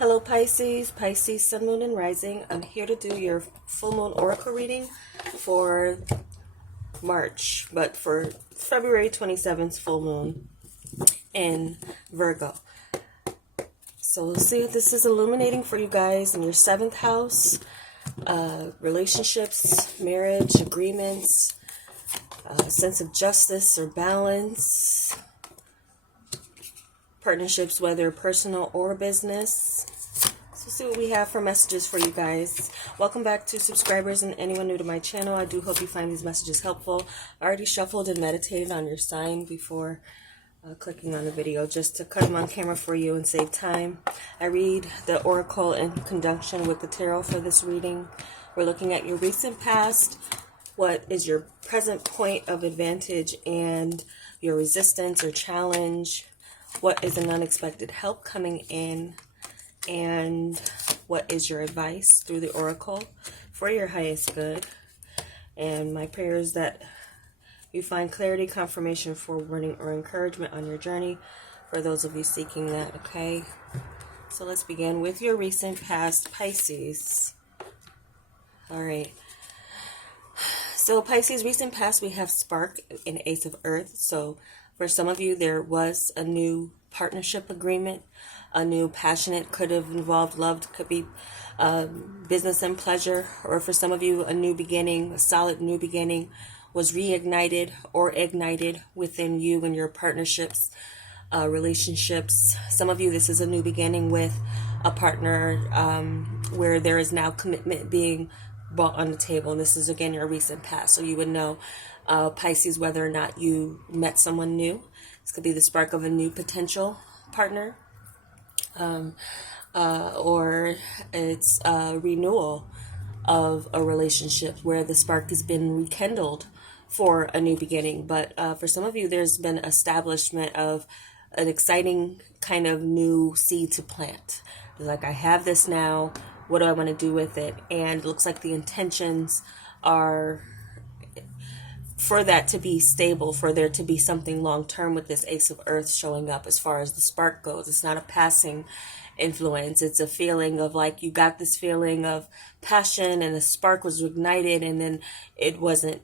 Hello Pisces, Pisces Sun, Moon, and Rising. I'm here to do your full moon oracle reading for March, but for February 27th full moon in Virgo. So we'll see if this is illuminating for you guys in your 7th house, relationships, marriage, agreements, sense of justice or balance, partnerships, whether personal or business. So see what we have for messages for you guys. Welcome back to subscribers and anyone new to my channel. I do hope you find these messages helpful. I already shuffled and meditated on your sign before clicking on the video, just to cut them on camera for you and save time. I read the oracle in conjunction with the tarot for this reading. We're looking at your recent past, what is your present point of advantage and your resistance or challenge, what is an unexpected help coming in, and what is your advice through the oracle for your highest good. And my prayer is that you find clarity, confirmation, forewarning, or encouragement on your journey for those of you seeking that, okay? So let's begin with your recent past, Pisces. All right. So Pisces, recent past, we have Spark and Ace of Earth. So for some of you, there was a new partnership agreement, a new passionate, could have involved love, could be business and pleasure, or for some of you, a new beginning, a solid new beginning was reignited or ignited within you and your partnerships, relationships. Some of you, this is a new beginning with a partner where there is now commitment being brought on the table. And this is, again, your recent past. So you would know, Pisces, whether or not you met someone new. This could be the spark of a new potential partner. Or it's a renewal of a relationship where the spark has been rekindled for a new beginning. But for some of you, there's been establishment of an exciting kind of new seed to plant. Like, I have this now, what do I want to do with it? And it looks like the intentions are for that to be stable, for there to be something long-term with this Ace of Earth showing up as far as the spark goes. It's not a passing influence. It's a feeling of, like, you got this feeling of passion and the spark was ignited, and then it wasn't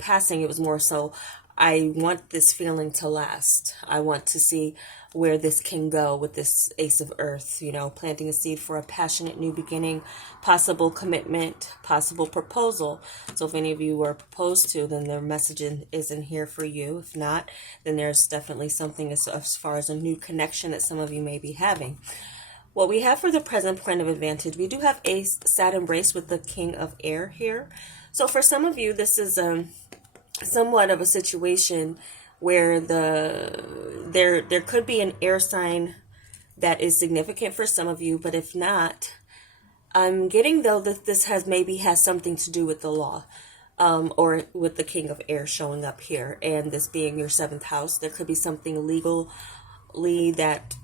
passing. It was more so, I want this feeling to last. I want to see where this can go with this Ace of Earth, you know, planting a seed for a passionate new beginning, possible commitment, possible proposal. So if any of you were proposed to, then their messaging isn't here for you. If not, then there's definitely something as far as a new connection that some of you may be having. What we have for the present point of advantage, we do have a sad embrace with the King of Air here. So for some of you, this is somewhat of a situation where there could be an air sign that is significant for some of you, but if not, I'm getting, though, that this maybe has something to do with the law, or with the King of Air showing up here, and this being your 7th house. There could be something legally that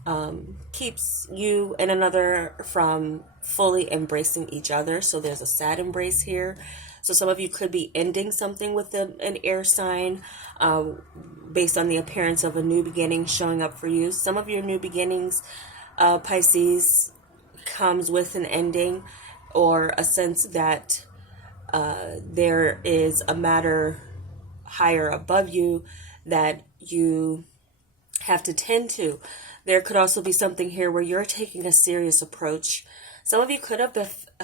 keeps you and another from fully embracing each other. So there's a sad embrace here. So some of you could be ending something with an air sign based on the appearance of a new beginning showing up for you. Some of your new beginnings, Pisces, comes with an ending or a sense that there is a matter higher above you that you have to tend to. There could also be something here where you're taking a serious approach. Some of you could have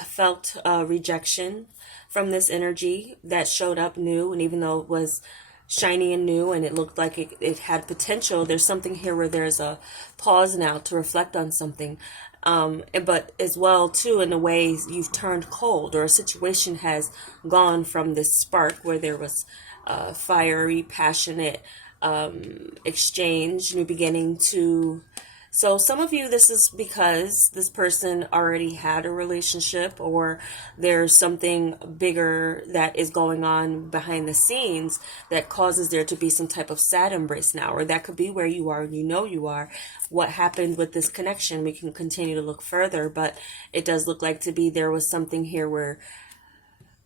felt rejection from this energy that showed up new, and even though it was shiny and new and it looked like it had potential, there's something here where there's a pause now to reflect on something. But as well, too, in a way, you've turned cold, or a situation has gone from this spark where there was fiery, passionate exchange, new beginning, to... So some of you, this is because this person already had a relationship, or there's something bigger that is going on behind the scenes that causes there to be some type of sad embrace now. Or that could be where you are and you know you are. What happened with this connection? We can continue to look further, but it does look like to be there was something here where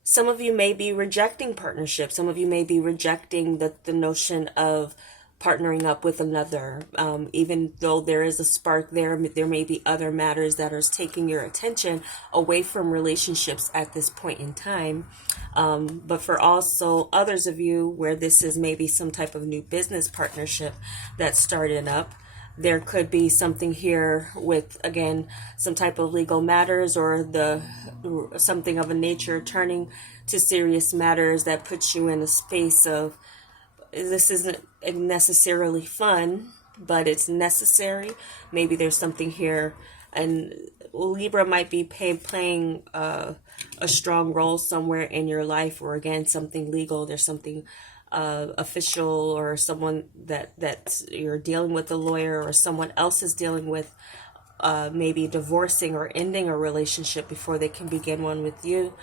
some of you may be rejecting partnership. Some of you may be rejecting the notion of partnering up with another. Even though there is a spark there may be other matters that are taking your attention away from relationships at this point in time. But for also others of you where this is maybe some type of new business partnership that's starting up, there could be something here with, again, some type of legal matters or something of a nature turning to serious matters that puts you in a space of, this isn't necessarily fun, but it's necessary. Maybe there's something here, and Libra might be playing a strong role somewhere in your life, or again, something legal. There's something official, or someone that you're dealing with, a lawyer, or someone else is dealing with maybe divorcing or ending a relationship before they can begin one with you.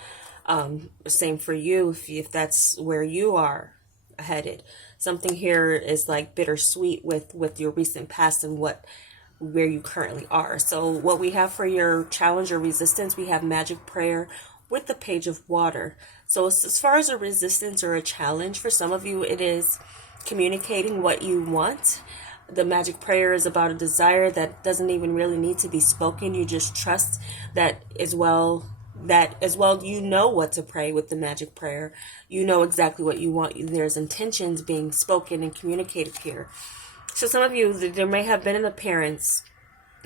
Same for you if that's where you are headed. Something here is like bittersweet with your recent past and where you currently are. So what we have for your challenge or resistance, we have magic prayer with the page of water. So as far as a resistance or a challenge, for some of you, it is communicating what you want. The magic prayer is about a desire that doesn't even really need to be spoken. You just trust that as well, you know what to pray with the magic prayer. You know exactly what you want. There's intentions being spoken and communicated here. So some of you, there may have been an appearance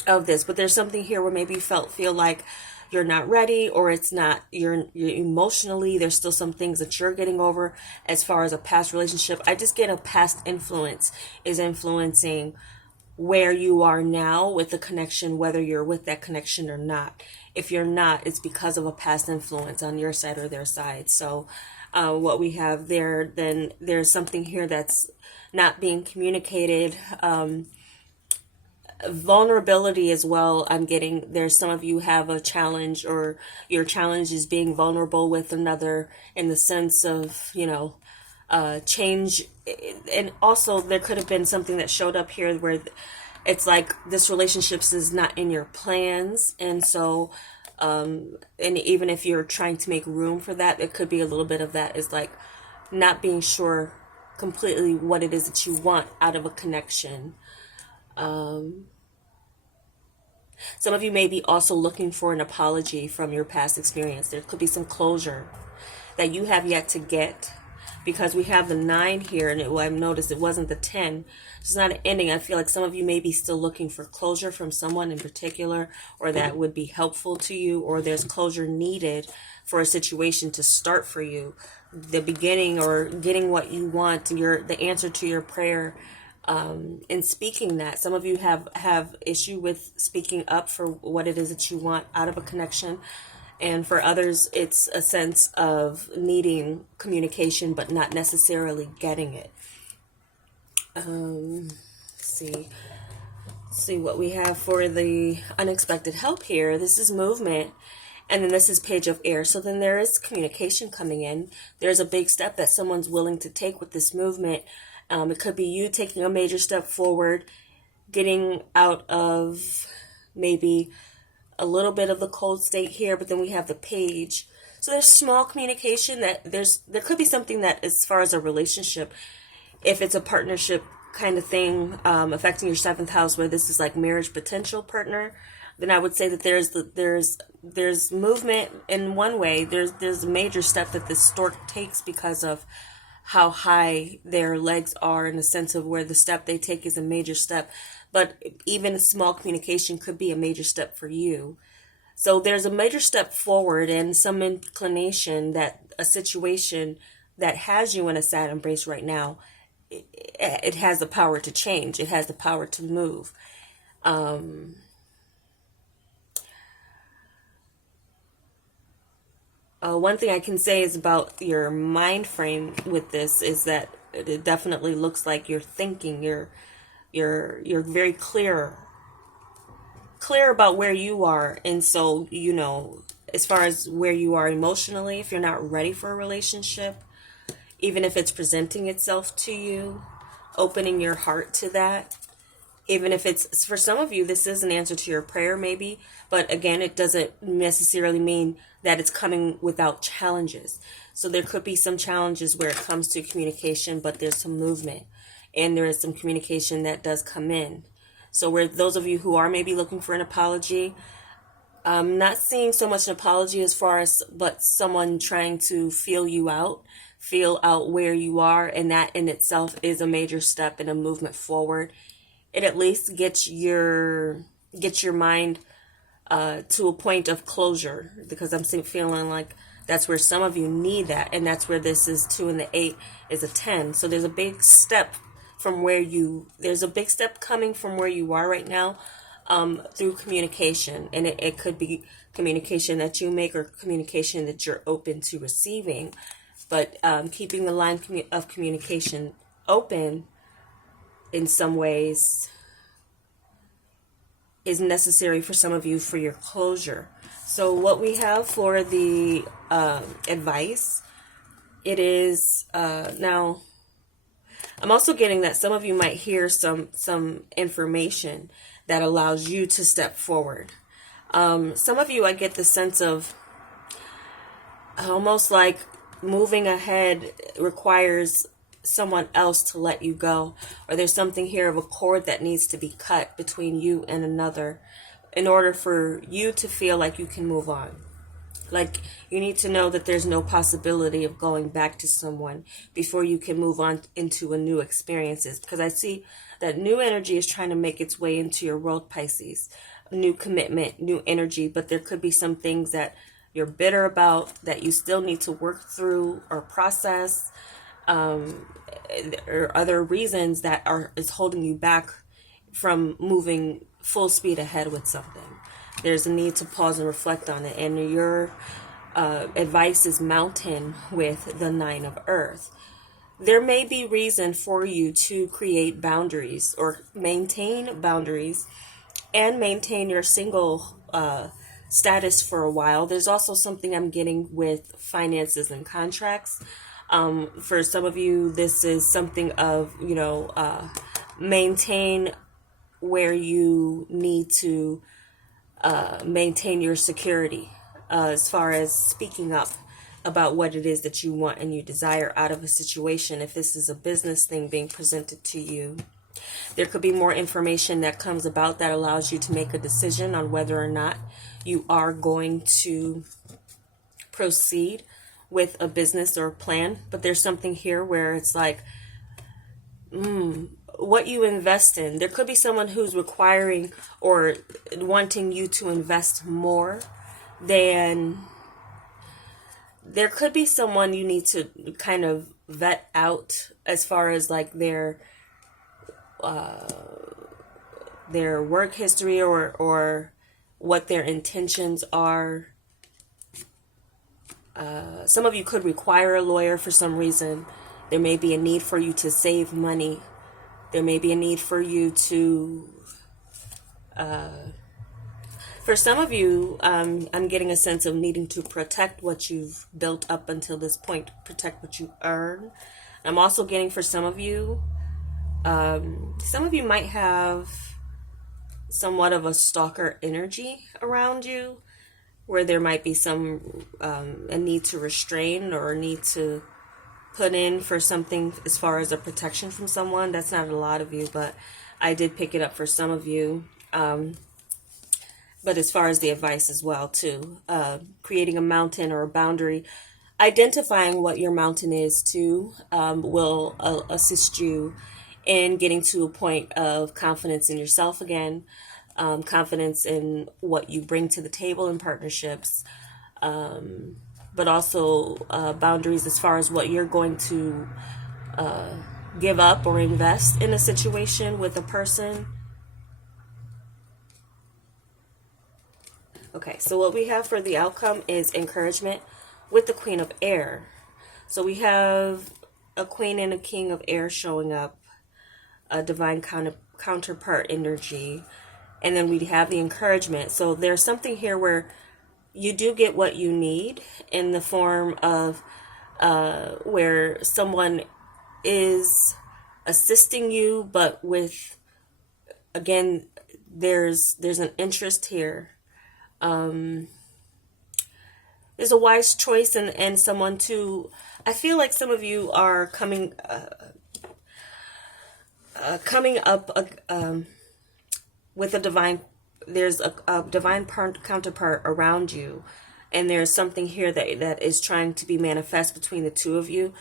of this, but there's something here where maybe you feel like you're not ready, or it's not, you're emotionally, there's still some things that you're getting over as far as a past relationship. I just get a past influence is influencing where you are now with the connection, whether you're with that connection or not. If you're not, it's because of a past influence on your side or their side. So what we have there, then there's something here that's not being communicated. Vulnerability as well. I'm getting, there's some of you have a challenge, or your challenge is being vulnerable with another in the sense of, change. And also there could have been something that showed up here where it's like this relationship is not in your plans. And so, and even if you're trying to make room for that, it could be a little bit of that, is like not being sure completely what it is that you want out of a connection. Some of you may be also looking for an apology from your past experience. There could be some closure that you have yet to get, because we have the 9 here, and I've noticed it wasn't the 10. It's not an ending. I feel like some of you may be still looking for closure from someone in particular, or that would be helpful to you, or there's closure needed for a situation to start for you. The beginning, or getting what you want, the answer to your prayer, in speaking that. Some of you have issue with speaking up for what it is that you want out of a connection. And for others, it's a sense of needing communication, but not necessarily getting it. See what we have for the unexpected help here. This is movement. And then this is page of air. So then there is communication coming in. There's a big step that someone's willing to take with this movement. It could be you taking a major step forward, getting out of maybe a little bit of the cold state here, but then we have the page. So there's small communication that there could be something that, as far as a relationship, if it's a partnership kind of thing, affecting your 7th house, where this is like marriage potential partner, then I would say that there's movement in one way. There's a major step that this stork takes because of how high their legs are, in the sense of where the step they take is a major step. But even a small communication could be a major step for you. So there's a major step forward and some inclination that a situation that has you in a sad embrace right now, it has the power to change. It has the power to move. One thing I can say is about your mind frame with this is that it definitely looks like you're thinking, you're very clear about where you are. And so, as far as where you are emotionally, if you're not ready for a relationship, even if it's presenting itself to you, opening your heart to that, even if it's, for some of you, this is an answer to your prayer maybe, but again, it doesn't necessarily mean that it's coming without challenges. So there could be some challenges where it comes to communication, but there's some movement and there is some communication that does come in. So where those of you who are maybe looking for an apology, I'm not seeing so much an apology as far as, but someone trying to feel out where you are, and that in itself is a major step in a movement forward. It at least gets your mind to a point of closure, because I'm feeling like that's where some of you need that, and that's where this is 2 and the 8 is a 10. So there's a big step there's a big step coming from where you are right now, through communication, and it could be communication that you make or communication that you're open to receiving, but keeping the line of communication open in some ways is necessary for some of you for your closure. So what we have for the advice, it is now I'm also getting that some of you might hear some information that allows you to step forward. Some of you, I get the sense of almost like moving ahead requires someone else to let you go, or there's something here of a cord that needs to be cut between you and another in order for you to feel like you can move on. Like, you need to know that there's no possibility of going back to someone before you can move on into a new experiences, because I see that new energy is trying to make its way into your world, Pisces. New commitment, new energy, but there could be some things that you're bitter about that you still need to work through or process, or other reasons that is holding you back from moving full speed ahead with something. There's a need to pause and reflect on it, and your advice is mountain with the 9 of Earth. There may be reason for you to create boundaries or maintain boundaries and maintain your single status for a while. There's also something I'm getting with finances and contracts. For some of you, this is something of, maintain where you need to maintain your security, as far as speaking up about what it is that you want and you desire out of a situation. If this is a business thing being presented to you, there could be more information that comes about that allows you to make a decision on whether or not you are going to proceed with a business or plan. But there's something here where it's like, what you invest in. There could be someone who's requiring or wanting you to invest more than. There could be someone you need to kind of vet out as far as like their work history or what their intentions are. Some of you could require a lawyer for some reason. There may be a need for you to save money. There may be a need for you to, for some of you, I'm getting a sense of needing to protect what you've built up until this point, protect what you earn. I'm also getting for some of you might have somewhat of a stalker energy around you, where there might be some a need to restrain or a need to put in for something as far as a protection from someone. That's not a lot of you, but I did pick it up for some of you. But as far as the advice as well, too, creating a mountain or a boundary, identifying what your mountain is, too, will assist you in getting to a point of confidence in yourself again, confidence in what you bring to the table in partnerships, but also boundaries as far as what you're going to give up or invest in a situation with a person. Okay, so what we have for the outcome is encouragement with the Queen of Air. So we have a Queen and a King of Air showing up, a divine counterpart energy, and then we have the encouragement. So there's something here where you do get what you need in the form of where someone is assisting you, but with, again, there's an interest here. There's a wise choice and someone to, I feel like some of you are coming, coming up with a divine, there's a divine counterpart around you, and there's something here that is trying to be manifest between the two of you.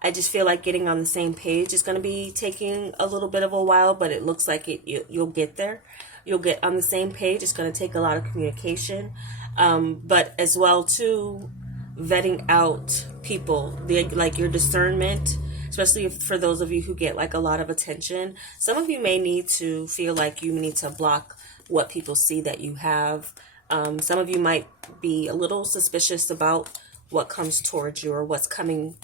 I just feel like getting on the same page is going to be taking a little bit of a while, but it looks like you'll get there. You'll get on the same page. It's going to take a lot of communication, but as well too, vetting out people, like your discernment, especially for those of you who get like a lot of attention. Some of you may need to feel like you need to block what people see that you have. Some of you might be a little suspicious about what comes towards you or what's coming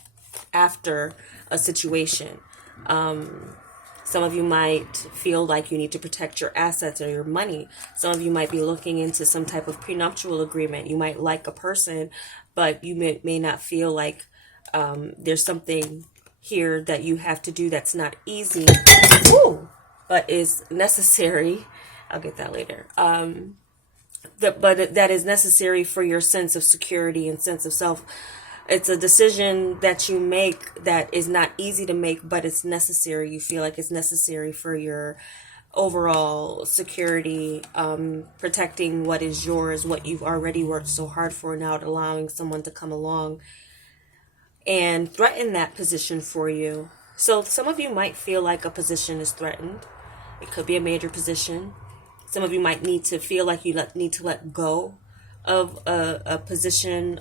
after a situation. Some of you might feel like you need to protect your assets or your money. Some of you might be looking into some type of prenuptial agreement. You might like a person, but you may not feel like there's something here that you have to do that's not easy, but is necessary. I'll get that later. But that is necessary for your sense of security and sense of self. It's a decision that you make that is not easy to make, but it's necessary. You feel like it's necessary for your overall security, protecting what is yours, what you've already worked so hard for, now allowing someone to come along and threaten that position for you. So some of you might feel like a position is threatened. It could be a major position. Some of you might need to feel like you need to let go of a position.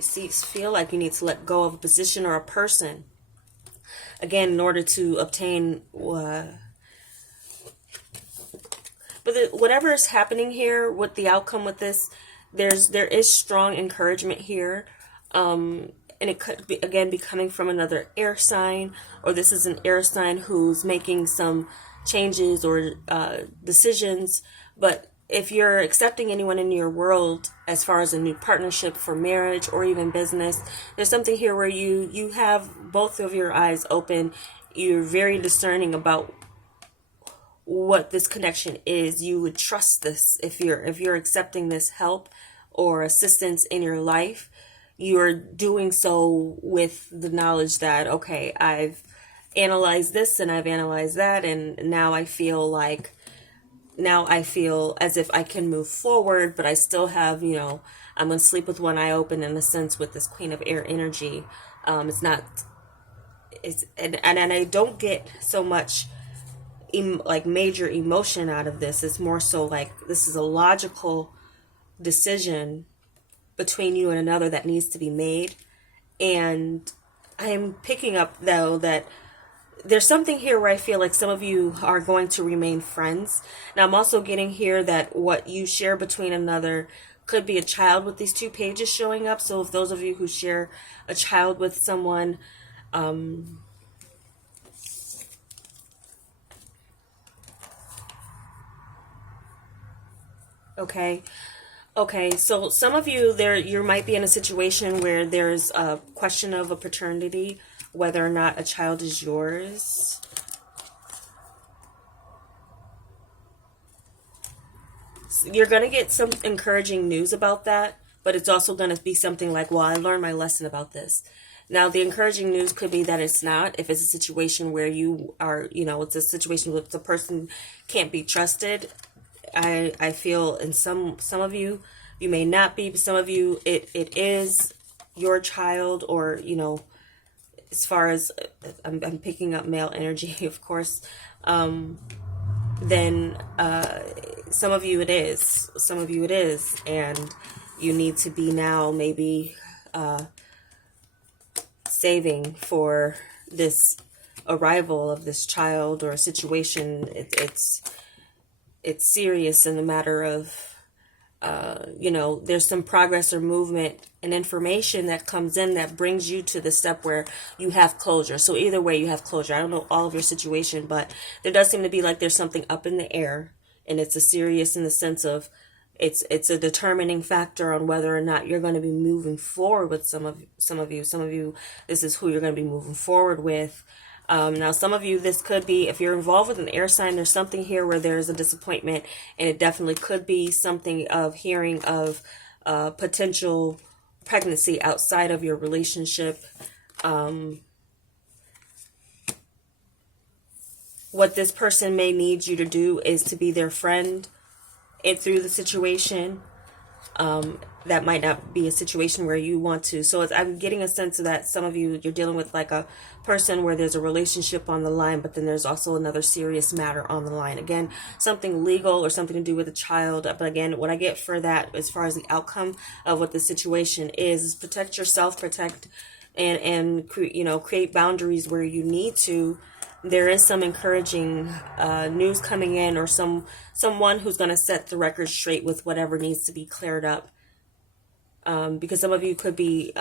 Feel like you need to let go of a position or a person, again, in order to obtain whatever is happening here with the outcome with this. There is strong encouragement here, and it could be, again, be coming from another air sign, or this is an air sign who's making some changes or decisions. But if you're accepting anyone in your world as far as a new partnership for marriage or even business, there's something here where you have both of your eyes open. You're very discerning about what this connection is. You would trust this if you're accepting this help or assistance in your life. You're doing so with the knowledge that, okay, I've analyzed this and I've analyzed that, and now I feel as if I can move forward, but I still have, I'm going to sleep with one eye open, in a sense, with this Queen of Air energy. And I don't get so much like major emotion out of this. It's more so like this is a logical decision between you and another that needs to be made. And I am picking up, though, that there's something here where I feel like some of you are going to remain friends. Now, I'm also getting here that what you share between another could be a child with these two pages showing up. So if those of you who share a child with someone, okay, so some of you you might be in a situation where there's a question of a paternity, whether or not a child is yours. You're going to get some encouraging news about that, but it's also going to be something like, well, I learned my lesson about this. Now, the encouraging news could be that it's not. If it's a situation where you are, it's a situation where the person can't be trusted. I feel in some of you may not be, but some of you, it is your child, or, as far as I'm picking up male energy, of course, then some of you it is. Some of you it is. And you need to be now maybe saving for this arrival of this child or situation. It's serious in the matter of, there's some progress or movement and information that comes in that brings you to the step where you have closure. So either way, you have closure. I don't know all of your situation, but there does seem to be like there's something up in the air, and it's a serious in the sense of it's a determining factor on whether or not you're going to be moving forward with some of you. This is who you're going to be moving forward with. Now, some of you, this could be, if you're involved with an air sign, there's something here where there's a disappointment, and it definitely could be something of hearing of potential pregnancy outside of your relationship. What this person may need you to do is to be their friend and through the situation. That might not be a situation where you want to. So I'm getting a sense of that some of you, you're dealing with like a person where there's a relationship on the line, but then there's also another serious matter on the line. Again, something legal or something to do with a child. But again, what I get for that as far as the outcome of what the situation is protect yourself, protect and create boundaries where you need to. There is some encouraging news coming in, or someone who's going to set the record straight with whatever needs to be cleared up. Because some of you could be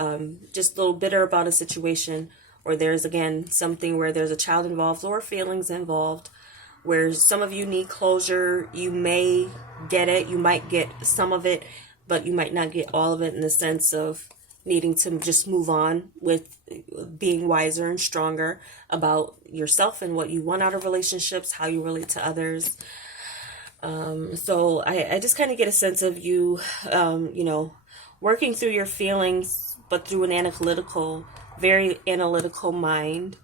just a little bitter about a situation, or there's again something where there's a child involved or feelings involved, where some of you need closure. You may get it, you might get some of it, but you might not get all of it, in the sense of needing to just move on with being wiser and stronger about yourself and what you want out of relationships, how you relate to others. So I just kind of get a sense of you, working through your feelings, but through an very analytical mind,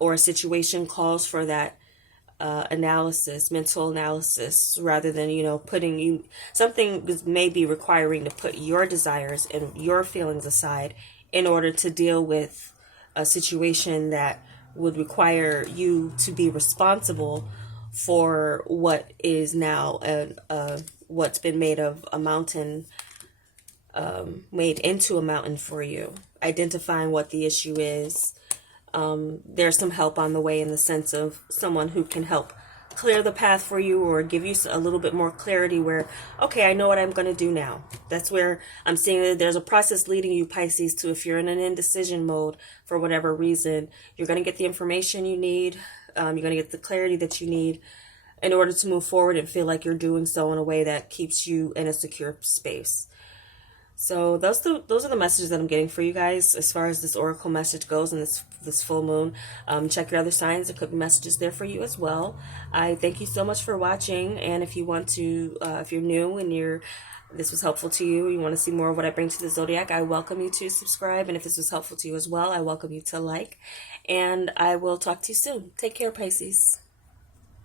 or a situation calls for that mental analysis, rather than, something may be requiring to put your desires and your feelings aside in order to deal with a situation that would require you to be responsible for what is now what's been made of a mountain, made into a mountain for you. Identifying what the issue is. There's some help on the way, in the sense of someone who can help clear the path for you, or give you a little bit more clarity where, okay, I know what I'm going to do now. That's where I'm seeing that there's a process leading you, Pisces, to, if you're in an indecision mode for whatever reason, you're going to get the information you need. You're going to get the clarity that you need in order to move forward and feel like you're doing so in a way that keeps you in a secure space. So those are the messages that I'm getting for you guys as far as this oracle message goes, and this full moon. Check your other signs. There could be messages there for you as well. I thank you so much for watching, and if you want to, if you're new and this was helpful to you, you want to see more of what I bring to the zodiac, I welcome you to subscribe. And if this was helpful to you as well, I welcome you to like. And I will talk to you soon. Take care, Pisces.